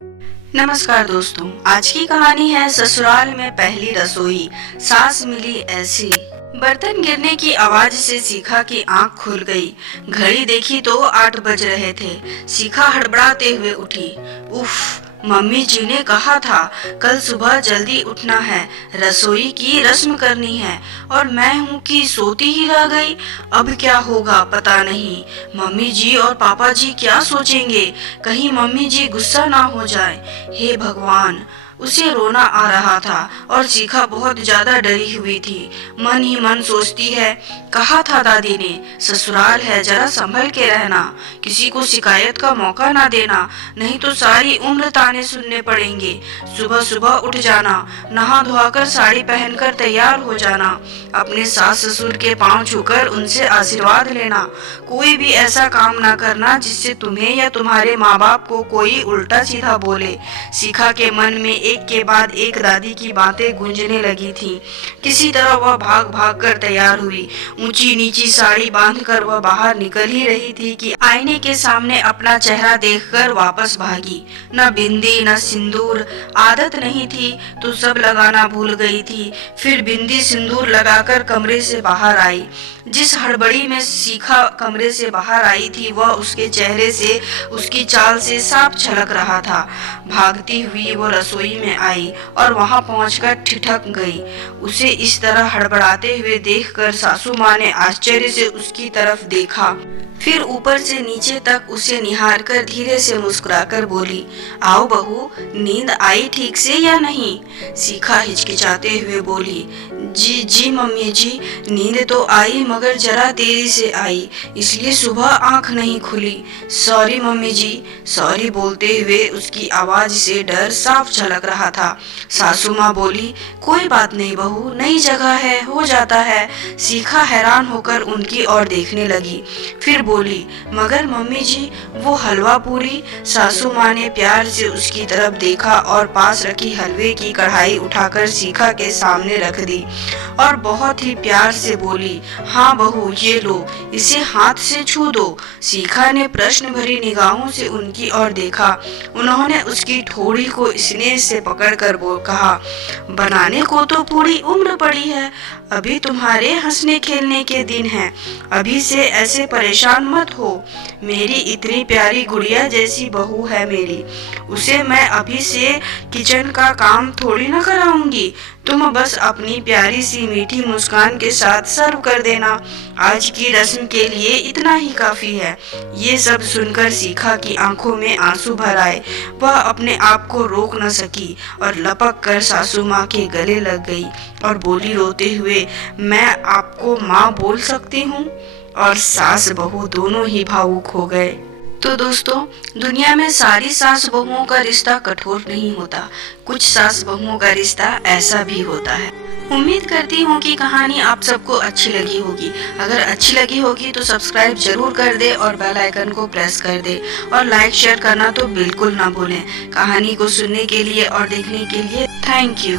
नमस्कार दोस्तों, आज की कहानी है ससुराल में पहली रसोई। सास मिली ऐसी। बर्तन गिरने की आवाज से शिखा की आंख खुल गई। घड़ी देखी तो 8 बज रहे थे। शिखा हड़बड़ाते हुए उठी। उफ, मम्मी जी ने कहा था कल सुबह जल्दी उठना है, रसोई की रस्म करनी है, और मैं हूँ कि सोती ही रह गई। अब क्या होगा पता नहीं। मम्मी जी और पापा जी क्या सोचेंगे, कहीं मम्मी जी गुस्सा ना हो जाए। हे भगवान, उसे रोना आ रहा था और शिखा बहुत ज्यादा डरी हुई थी। मन ही मन सोचती है, कहा था दादी ने, ससुराल है जरा संभल के रहना, किसी को शिकायत का मौका ना देना, नहीं तो सारी उम्र ताने सुनने पड़ेंगे। सुबह सुबह उठ जाना, नहा धोकर साड़ी पहनकर तैयार हो जाना, अपने सास ससुर के पांव छूकर उनसे आशीर्वाद लेना। कोई भी ऐसा काम ना करना जिससे तुम्हें या तुम्हारे माँ बाप को कोई उल्टा सीधा बोले। शिखा के मन में एक के बाद एक दादी की बातें गूंजने लगी थी। किसी तरह वह भाग भाग कर तैयार हुई। ऊंची नीची साड़ी बांधकर वह बाहर निकल ही रही थी कि आईने के सामने अपना चेहरा देखकर वापस भागी। न बिंदी न सिंदूर, आदत नहीं थी तो सब लगाना भूल गई थी। फिर बिंदी सिंदूर लगाकर कमरे से बाहर आई। जिस हड़बड़ी में शिखा कमरे से बाहर आई थी वह उसके चेहरे से, उसकी चाल से साफ झलक रहा था। भागती हुई वो रसोई में आई और वहां पहुंचकर ठिठक गई। उसे इस तरह हड़बड़ाते हुए देखकर सासू माँ ने आश्चर्य से उसकी तरफ देखा, फिर ऊपर से नीचे तक उसे निहार कर धीरे से मुस्कुराकर बोली, आओ बहू, नींद आई ठीक से या नहीं? शिखा हिचकिचाते हुए बोली, जी जी मम्मी जी, नींद तो आई मगर जरा देरी से आई, इसलिए सुबह आंख नहीं खुली। सॉरी मम्मी जी। सॉरी बोलते हुए उसकी आवाज से डर साफ झलक रहा था। सासू माँ बोली, कोई बात नहीं बहू, नई जगह है, हो जाता है। शिखा हैरान होकर उनकी ओर देखने लगी, फिर बोली, मगर मम्मी जी वो हलवा पूरी? सासू माँ ने प्यार से उसकी तरफ देखा और पास रखी हलवे की कढ़ाई उठाकर शिखा के सामने रख दी और बहुत ही प्यार से बोली, हाँ बहू ये लो, इसे हाथ से छू दो। शिखा ने प्रश्न भरी निगाहों से उनकी ओर देखा। उन्होंने उसकी ठोड़ी को स्नेह से पकड़कर कहा, बनाने को तो पूरी उम्र पड़ी है, अभी तुम्हारे हंसने खेलने के दिन हैं, अभी से ऐसे परेशान मत हो। मेरी इतनी प्यारी गुड़िया जैसी बहू है मेरी, उसे मैं अभी से किचन का काम थोड़ी ना कराऊंगी। तुम बस अपनी प्यारी सी मीठी मुस्कान के साथ सर्व कर देना। आज की रस्म के लिए इतना ही काफी है। ये सब सुनकर शिखा की आंखों में आंसू भर आए। वह अपने आप को रोक न सकी और लपक कर सासू माँ के गले लग गई और बोली रोते हुए, मैं आपको माँ बोल सकती हूँ? और सास बहू दोनों ही भावुक हो गए। तो दोस्तों, दुनिया में सारी सास बहुओं का रिश्ता कठोर नहीं होता, कुछ सास बहुओं का रिश्ता ऐसा भी होता है। उम्मीद करती हूँ कि कहानी आप सबको अच्छी लगी होगी। अगर अच्छी लगी होगी तो सब्सक्राइब जरूर कर दे और बेल आइकन को प्रेस कर दे और लाइक शेयर करना तो बिल्कुल ना भूलें। कहानी को सुनने के लिए और देखने के लिए थैंक यू।